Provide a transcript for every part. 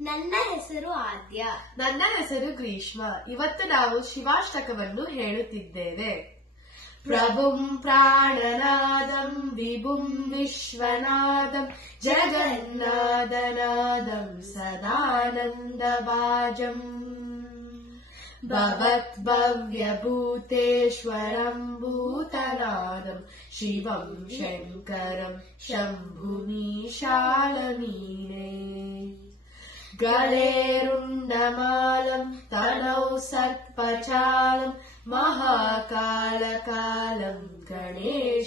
ನನ್ನ ಹೆಸರು ಆದ್ಯ. ನನ್ನ ಹೆಸರು ಗ್ರೀಷ್ಮ. ಇವತ್ತು ನಾವು ಶಿವಾಷ್ಟಕವನ್ನು ಹೇಳುತ್ತಿದ್ದೇವೆ. ಪ್ರಭುಂ ಪ್ರಾಣನಾದಂ ವಿಭುಂ ವಿಶ್ವನಾದಂ ಜಗನ್ನಾದನಾದಂ ಸದಾನಂದಭಾಜಂ ಭವದ್ಭವ್ಯಭೂತೇಶ್ವರಂ ಭೂತನಾದಂ ಶಿವಂ ಶಂಕರಂ ಶಂಭುಮೀಶಾಲಮೀನೇ ಗಳೇರುಂಡಮಾಲಂ ತನೌ ಸರ್ಪಚಾಲಂ ಮಹಾಕಾಲಕಾಲಂ ಗಣೇಶಾದಿಪಾಲಂ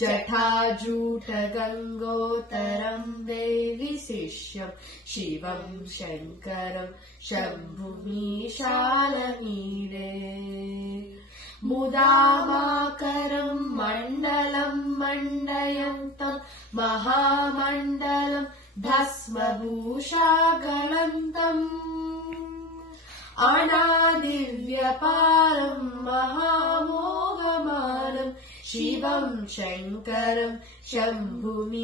ಜಟಾಜೂಟಗಂಗೋತರಂ ವಿಶಿಷ್ಯಂ ಶಿವಂ ಶಂಕರಂ ಶಂಭುಮೀಶಾಲಮೀರೇ ಮುದಾಮಾಕರಂ ಮಂಡಲಂ ಮಂಡಯಂತಂ ಮಹಾಮಂಡಲಂ ಭಸ್ಮಭೂಷಾಗಲಂತಂ ಅನಾದಿವ್ಯಪಾರಂ ಮಹಾಮೋಹಮಾನಂ ಶಿವಂ ಶಂಕರಂ ಶಂಭುಮೀಶಾಲಮೀರೇ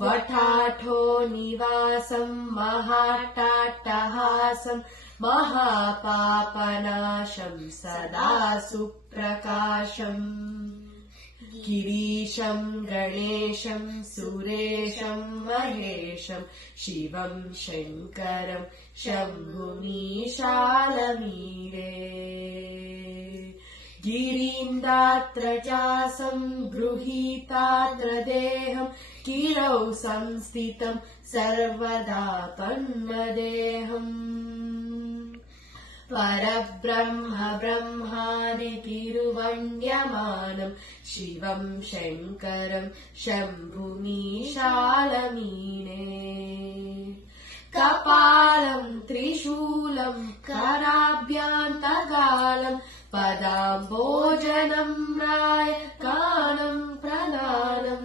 ವಠಾಠೋ ನಿವಾಸಂ ಮಹಾಟಾಟ್ಟಹಾಸಂ ಮಹಾಪಾಪನಾಶಂ ಸದಾ ಸುಪ್ರಕಾಶಂ ಗಿರೀಶಂ ಗಣೇಶಂ ಸುರೇಶಂ ಮಹೇಶಂ ಶಿವಂ ಶಂಕರಂ ಶಂಭುಮೀಶಾಲಮೀರೇ ಗಿರೀಂದಾತ್ರಚಾಸಂ ಗೃಹೀತಾತ್ರ ದೇಹಂ ಗಿರೌ ಸಂಸ್ಥಿತಂ ಸರ್ವದಾ ತನ್ಮದೇಹಂ ಪರಬ್ರಹ್ಮ ಬ್ರಹ್ಮಾದಿತಿರುವಂಡ್ಯಮಾನಂ ಶಿವಂ ಶಂಕರಂ ಶಂಭುಮೀಶಾಲಮೀನೇ ಕಪಾಲಂ ತ್ರಿಶೂಲಂ ಕರಾಭ್ಯಾಂತಗಾಲಂ ಪದಾಂಬೋಜನಂ ರಾಯಕಾನಂ ಪ್ರದಾನಂ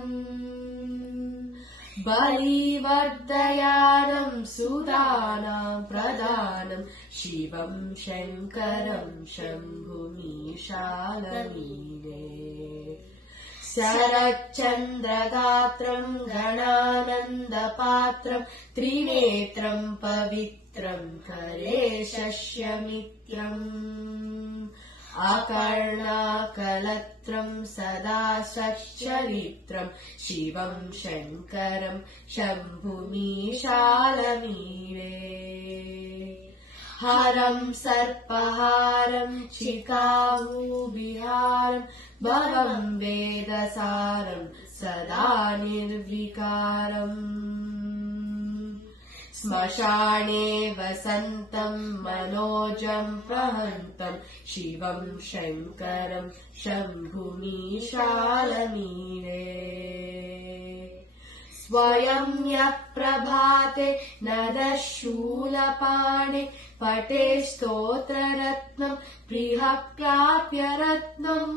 ಬಲಿವರ್ಧಯಾನಂ ಸುದಾನಾಂ ಪ್ರದಾನಂ ಶಿವಂ ಶಂಕರಂ ಶಂಭುಮೀಶಾಲಮೀನೇ ಶರಚ್ಚಂದ್ರಗಾತ್ರಂ ಗಣಾನಂದಪಾತ್ರಂ ತ್ರಿನೇತ್ರಂ ಪವಿತ್ರಂ ಕರೆ ಶಶ್ಯಮಿತ್ರಂ ಅಕರ್ಣಾಕಲತ್ರಂ ಸದಾ ಸಚ್ಚರಿತ್ರಂ ಶಿವಂ ಶಂಕರಂ ಶಂಭುಮೀಶಾಲಮೀರೇ ಹರಂ ಸರ್ಪಹಾರಂ ಚಿಕಾಹುಬಿಹಾರಂ ಭವಂ ವೇದಸಾರಂ ಸದಾ ನಿರ್ವಿಕಾರಂ ಸ್ಮಶಾನೆ ವಸಂತಂ ಮನೋಜಂ ಪ್ರಹಂತಂ ಶಿವಂ ಶಂಕರಂ ಶಂಭುಮೀಶಾಲಮೀರೇ ಸ್ವಯಂ ಯಃ ಪ್ರಭಾತೆ ನರಶೂಲಪಾಣೆ ಪಟೇ ಸ್ತೋತ್ರರತ್ನಂ ಪ್ರಿಯಪ್ರಾಪ್ಯ ರತ್ನಂ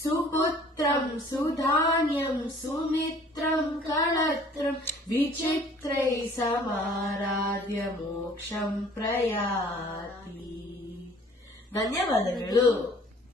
ಸುಪುತ್ರಂ ಸುಧಾನ್ಯಂ ಸುಮಿತ್ರಂ ಕಳತ್ರಂ ವಿಚಿತ್ರೈ ಸಮಾರಾಧ್ಯ ಮೋಕ್ಷಂ ಪ್ರಯಾತಿ. ಧನ್ಯವಾದಗಳು.